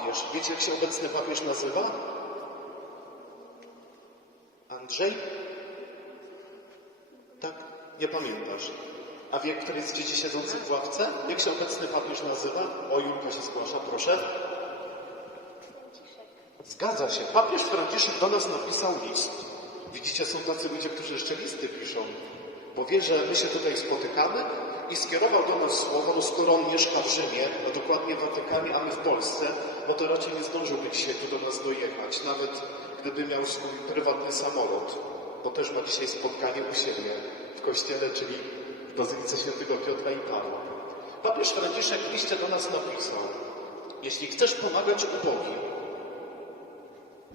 Papież. Wiecie, jak się obecny papież nazywa? Andrzej? Tak? Nie pamiętasz. A wie, który jest dzieci siedzących w ławce? Jak się obecny papież nazywa? O, Julka się zgłasza, proszę. Zgadza się. Papież Franciszek do nas napisał list. Widzicie, są tacy ludzie, którzy jeszcze listy piszą. Bo wie, że my się tutaj spotykamy i skierował do nas słowo, no skoro on mieszka w Rzymie, no dokładnie w Watykanie, a my w Polsce, no to raczej nie zdążyłby dzisiaj tu do nas dojechać, nawet gdyby miał swój prywatny samolot, bo też ma dzisiaj spotkanie u siebie w kościele, czyli w Bazylice Świętego Piotra i Pawła. Papież Franciszek w liście do nas napisał, jeśli chcesz pomagać ubogim,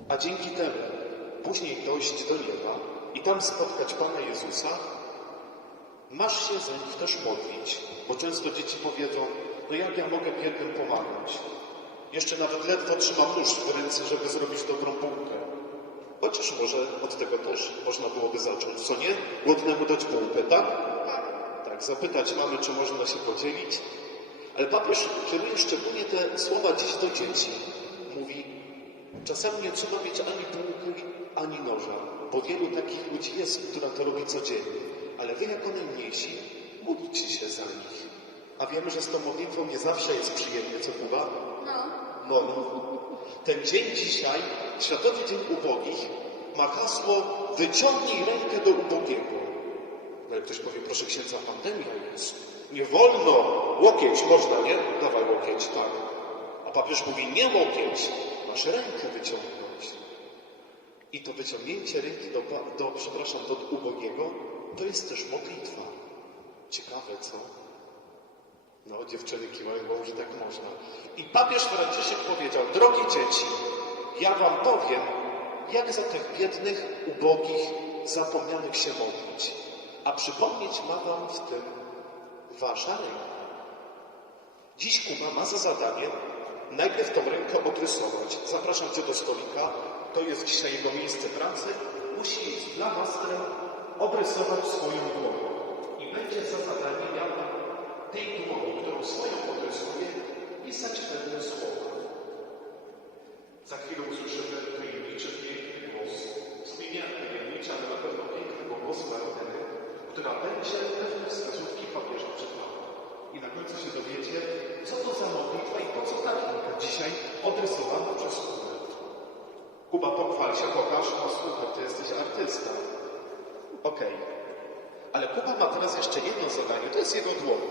a dzięki temu później dojść do nieba i tam spotkać Pana Jezusa, masz się za nich też modlić, bo często dzieci powiedzą, no jak ja mogę biednym pomagać? Jeszcze nawet ledwo trzymam nóż w ręce, żeby zrobić dobrą bułkę. Chociaż może od tego też można byłoby zacząć, co nie? Głodnemu dać bułkę, tak? Tak, zapytać mamy, czy można się podzielić. Ale papież kieruje szczególnie te słowa dziś do dzieci. Mówi, czasami nie trzeba mieć ani bułki, ani noża, bo wielu takich ludzi jest, która to robi codziennie. Ale wy jako najmniejsi, módlcie się za nich. A wiemy, że z tą modlitwą nie zawsze jest przyjemnie, co Kuba? No. No, ten dzień dzisiaj, Światowy Dzień Ubogich, ma hasło wyciągnij rękę do ubogiego. No jak ktoś powie, proszę księdza, pandemia jest. Nie wolno. Łokieć można, nie? Dawaj łokieć, tak. A papież mówi, nie łokieć. Masz rękę wyciągnąć. I to wyciągnięcie ręki do, do, przepraszam, do ubogiego, to jest też modlitwa. Ciekawe, co? No, dziewczyny kiwają, bo że tak można. I papież Franciszek powiedział, drogie dzieci, ja wam powiem, jak za tych biednych, ubogich, zapomnianych się modlić. A przypomnieć ma wam w tym wasza ręka. Dziś Kuba ma za zadanie najpierw tą rękę odrysować. Zapraszam cię do stolika. To jest dzisiaj jego miejsce pracy. Musi z flamastrem obrysować swoją dłoń. I będzie za zadanie miał tej dłoni, którą swoją odrysuje, pisać pewne słowa. Za chwilę usłyszymy tajemniczy, piękny głos. Sobie nie tajemniczy, ale na pewno piękny głos Martyny, która będzie pewne wskazówki papieża czytała. I na końcu się dowiecie, co to za modlitwa i po co ta ręka dzisiaj odrysowana przez Kubę. Kuba, pochwal się, pokaż, no słuchaj, ty jesteś artysta. Okej. Ale Kuba ma teraz jeszcze jedno zadanie, to jest jego dłoń.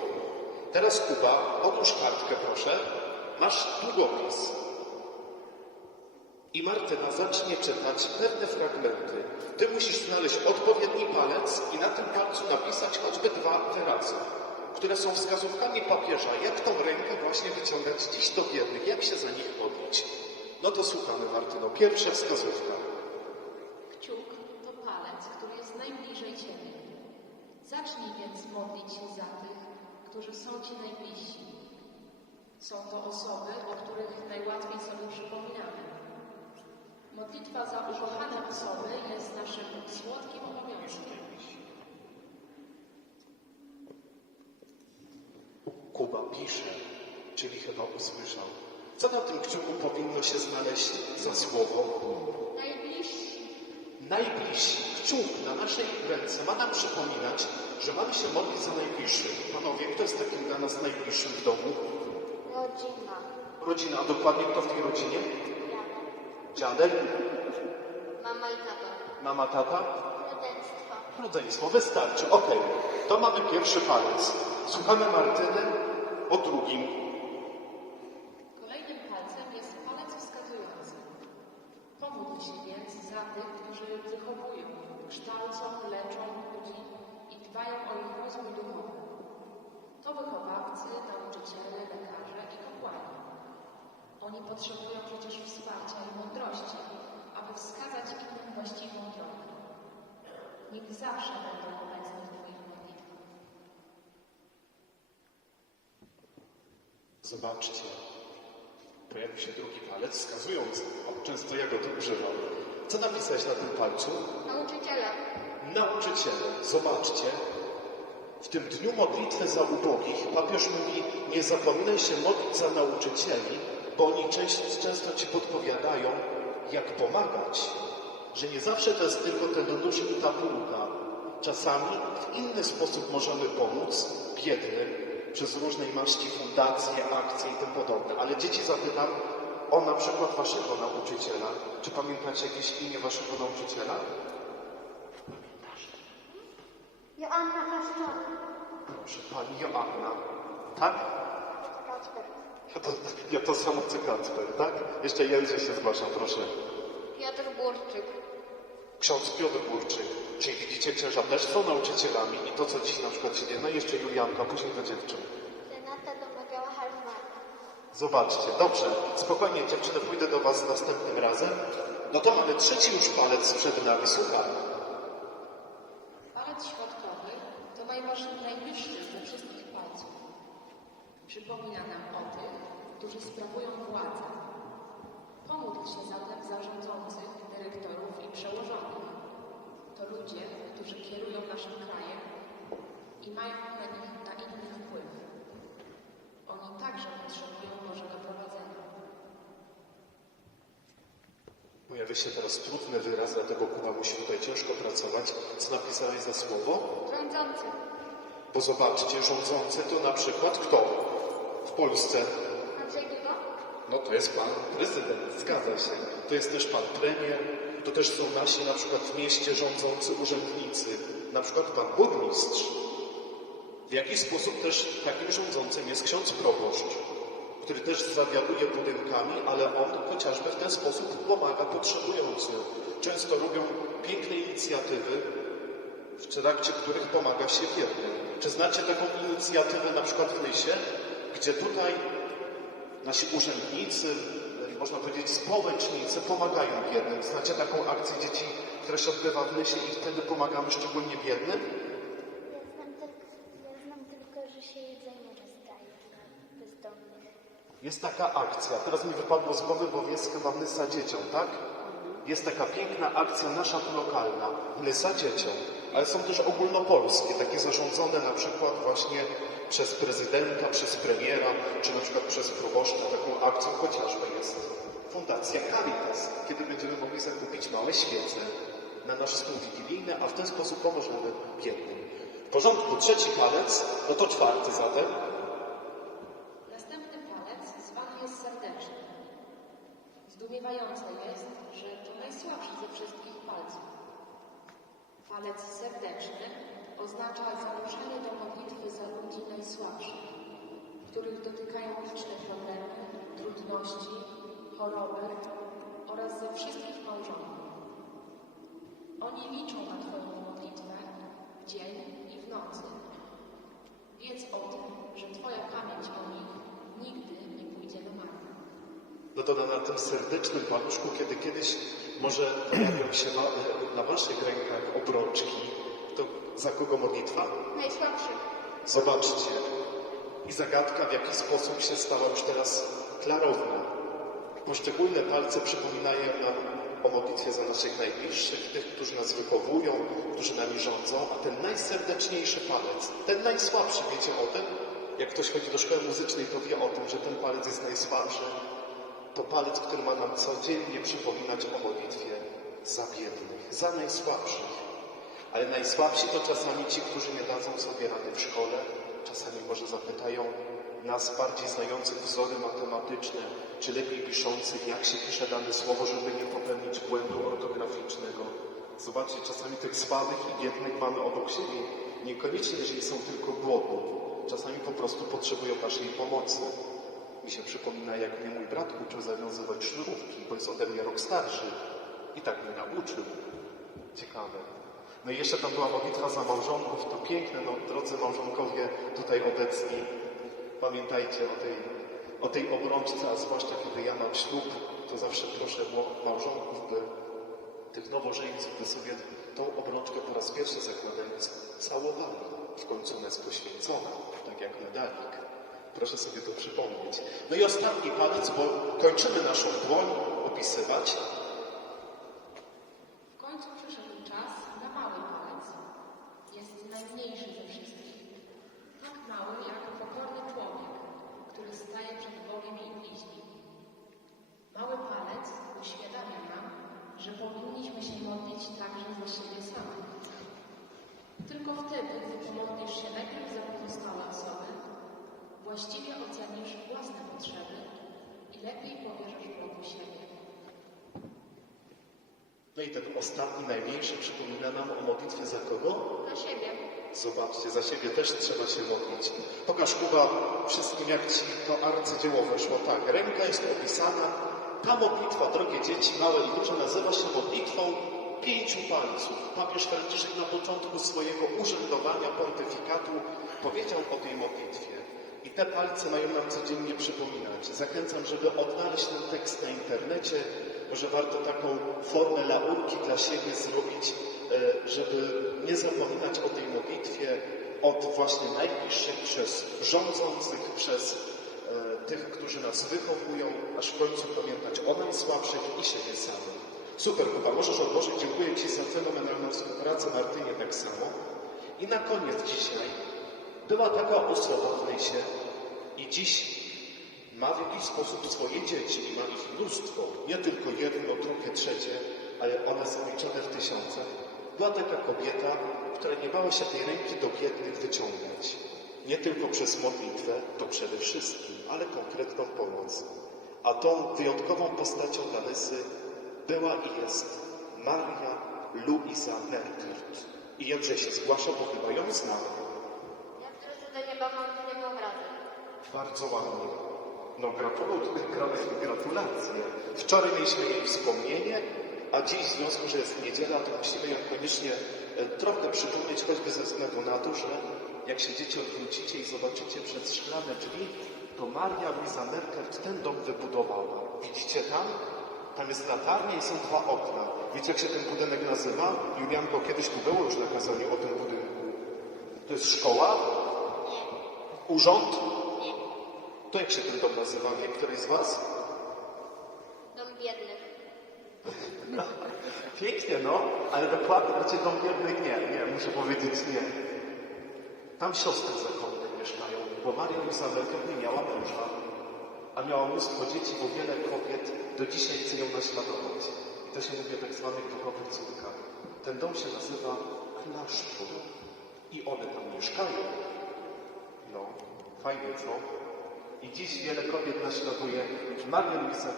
Teraz Kuba, odłóż kartkę proszę, masz długopis. I Martyna zacznie czytać pewne fragmenty. Ty musisz znaleźć odpowiedni palec i na tym palcu napisać choćby dwa wyrazy, które są wskazówkami papieża, jak tą rękę właśnie wyciągać dziś do biednych, jak się za nich modlić. No to słuchamy, Martyno. Pierwsza wskazówka. Kciuk to palec, który jest najbliżej Ciebie. Zacznij więc modlić się za tych, którzy są Ci najbliżsi. Są to osoby, o których najłatwiej sobie przypominamy. Modlitwa za ukochane osoby jest naszym słodkim obowiązkiem. Kuba pisze, czyli chyba usłyszał. Co na tym kciuku powinno się znaleźć za słowo? Najbliżsi. Najbliżsi. Kciuk na naszej ręce ma nam przypominać, że mamy się modlić za najbliższych. Panowie, kto jest takim dla nas najbliższym w domu? Rodzina. Rodzina, a dokładnie kto w tej rodzinie? Dziadek? Mama i tata. Mama, tata? Rodzeństwo. Rodzeństwo, wystarczy. Okej, to mamy pierwszy palec. Słuchamy Martyny o drugim. Kolejnym palcem jest palec wskazujący. Pomódl się więc za tych, którzy wychowują, kształcą, leczą ludzi i dbają o ich rozwój duchowy. To wychowawcy, nauczyciele, lekarze i kapłani. Oni potrzebują przecież wsparcia i mądrości, aby wskazać innym właściwą drogę. Niech zawsze będą obecni w Twoich modlitwach. Zobaczcie, pojawił się drugi palec wskazujący. O, często ja go tu używam. Co napisałeś na tym palcu? Nauczyciela. Nauczyciele, zobaczcie, w tym dniu modlitwy za ubogich papież mówi, nie zapominaj się modlić za nauczycieli, bo oni często ci podpowiadają, jak pomagać. Że nie zawsze to jest tylko ten nóż i ta bułka. Czasami w inny sposób możemy pomóc biednym przez różnej maści fundacje, akcje i tym podobne. Ale dzieci zapytam o na przykład waszego nauczyciela. Czy pamiętacie jakieś imię waszego nauczyciela? Joanna Kaszczak. Proszę pani Joanna. Tak? Kacper. Ja to, ja to samo co Kacper, tak? Jeszcze Jelzie się zgłaszam, proszę. Piotr Burczyk. Ksiądz Piotr Burczyk. Czyli widzicie, księża też są nauczycielami i to, co dziś na przykład się dzieje, no i jeszcze Julianka, później do dziewczyn. Renata domagała Halmana. Zobaczcie, dobrze, spokojnie dziewczyny, pójdę do was następnym razem. No to mamy trzeci już palec przed nami, słuchaj. Palec środkowy to najważ- najwyższy ze wszystkich palców. Przypomina nam o tych, którzy sprawują władzę. Pomódl się zatem za rządzących, dyrektorów i przełożonych. To ludzie, którzy kierują naszym krajem i mają na nich na innych wpływ. Oni także potrzebują Bożego prowadzenia. Pojawia się teraz trudny wyraz, dlatego Kuba musi tutaj ciężko pracować. Co napisałeś za słowo? Rządzący. Bo zobaczcie, rządzący to na przykład kto? W Polsce. No to jest pan prezydent, zgadza się. To jest też pan premier, to też są nasi na przykład w mieście rządzący urzędnicy, na przykład pan burmistrz. W jaki sposób też takim rządzącym jest ksiądz proboszcz, który też zawiaduje budynkami, ale on chociażby w ten sposób pomaga potrzebującym. Często robią piękne inicjatywy, w trakcie których pomaga się biednym. Czy znacie taką inicjatywę na przykład w Nysie, gdzie tutaj nasi urzędnicy, można powiedzieć społecznicy pomagają biednym. Znacie taką akcję dzieci, która się odbywa w Nysie i wtedy pomagamy szczególnie biednym? Jest taka akcja, teraz mi wypadło z głowy, bo jest chyba Nysa Dzieciom, tak? Jest taka piękna akcja nasza lokalna, Nysa Dzieciom, ale są też ogólnopolskie, takie zarządzone na przykład właśnie przez prezydenta, przez premiera, czy na przykład przez proboszcza. Taką akcją chociażby jest Fundacja Caritas, kiedy będziemy mogli zakupić małe świece na nasz stół wigilijny, a w ten sposób pomożemy biednym. W porządku, trzeci palec, no to czwarty zatem. Następny palec zwany jest serdeczny. Zdumiewające jest, że to najsłabszy ze wszystkich palców. Palec serdeczny oznacza zanurzenie do modlitwy za ludzi najsłabszych, których dotykają liczne problemy, trudności, choroby oraz za wszystkich małżonków. Oni liczą na Twoją modlitwę w dzień i w nocy. Wiedz o tym, że Twoja pamięć o nich nigdy nie pójdzie na marne. No to na, na tym serdecznym paluszku, kiedy kiedyś może pojawią się na, na waszych rękach obrączki, to za kogo modlitwa? Najsłabszych. Zobaczcie. I zagadka, w jaki sposób się stała już teraz klarowna. Poszczególne palce przypominają nam o modlitwie za naszych najbliższych, tych, którzy nas wychowują, którzy nami rządzą, a ten najserdeczniejszy palec, ten najsłabszy, wiecie o tym? Jak ktoś chodzi do szkoły muzycznej, to wie o tym, że ten palec jest najsłabszy. To palec, który ma nam codziennie przypominać o modlitwie za biednych, za najsłabszych. Ale najsłabsi to czasami ci, którzy nie dadzą sobie rady w szkole, czasami może zapytają nas bardziej znających wzory matematyczne, czy lepiej piszących, jak się pisze dane słowo, żeby nie popełnić błędu ortograficznego. Zobaczcie, czasami tych słabych i biednych mamy obok siebie. Niekoniecznie, jeżeli są tylko głodni. Czasami po prostu potrzebują naszej pomocy. Mi się przypomina, jak mnie mój brat uczył zawiązywać sznurówki, bo jest ode mnie rok starszy. I tak mnie nauczył. Ciekawe. No i jeszcze tam była modlitwa za małżonków, to piękne, no drodzy małżonkowie tutaj obecni, pamiętajcie o tej, o tej obrączce, a zwłaszcza kiedy ja mam ślub, to zawsze proszę małżonków, by tych nowożeńców, by sobie tą obrączkę po raz pierwszy zakładając całowali. W końcu ona jest poświęcona, tak jak medalik. Proszę sobie to przypomnieć. No i ostatni palec, bo kończymy naszą dłoń opisywać. No i ten ostatni, najmniejszy przypomina nam o modlitwie za kogo? Dla siebie. Zobaczcie, za siebie też trzeba się modlić. Pokaż Kuba wszystkim, jak ci to arcydzieło weszło. Tak, ręka jest opisana. Ta modlitwa, drogie dzieci, małe i duże, nazywa się modlitwą pięciu palców. Papież Franciszek na początku swojego urzędowania pontyfikatu powiedział o tej modlitwie. I te palce mają nam codziennie przypominać. Zachęcam, żeby odnaleźć ten tekst na internecie. Może warto taką formę laurki dla siebie zrobić, e, żeby nie zapominać o tej modlitwie od właśnie najbliższych, przez rządzących, przez e, tych, którzy nas wychowują, aż w końcu pamiętać o najsłabszych i siebie samych. Super, Kuba, możesz odłożyć. Dziękuję Ci za fenomenalną współpracę, Martynie tak samo. I na koniec dzisiaj była taka osoba w lesie i dziś ma w jakiś sposób swoje dzieci i ma ich mnóstwo. Nie tylko jedno, drugie, trzecie, ale one są liczone w tysiącach. Była taka kobieta, która nie bała się tej ręki do biednych wyciągać. Nie tylko przez modlitwę, to przede wszystkim, ale konkretną pomoc. A tą wyjątkową postacią Danesy była i jest Maria Luisa Merkert. I Jędrzej się zgłasza, bo chyba ją zna. Ja wtedy do nieba mam, nie mam rady. Bardzo ładnie. No gratuluję, gra- gratulacje. Wczoraj mieliśmy jej wspomnienie, a dziś w związku, że jest niedziela, to musimy ją koniecznie e, trochę przypomnieć, choćby ze względu na to, że jak się dzieci odwrócicie i zobaczycie przez szklane drzwi, to Maria Luisa Merkert ten dom wybudowała. Widzicie tam? Tam jest latarnia i są dwa okna. Wiecie, jak się ten budynek nazywa? Julianko, kiedyś tu było już nakazanie o tym budynku. To jest szkoła? Urząd? To jak się ten dom nazywa? Wie któryś z Was? Dom biednych. Pięknie, no, ale dokładnie macie dom biednych nie, nie, muszę powiedzieć nie. Tam siostry zakonne mieszkają, bo Maria Merkel nie miała męża, a miała mnóstwo dzieci, bo wiele kobiet do dzisiaj chce ją naśladować. I to się mówi o tak zwanych duchowych córkach. Ten dom się nazywa klasztor i one tam mieszkają. No, fajnie, co? I dziś wiele kobiet naśladuje Marię Luisę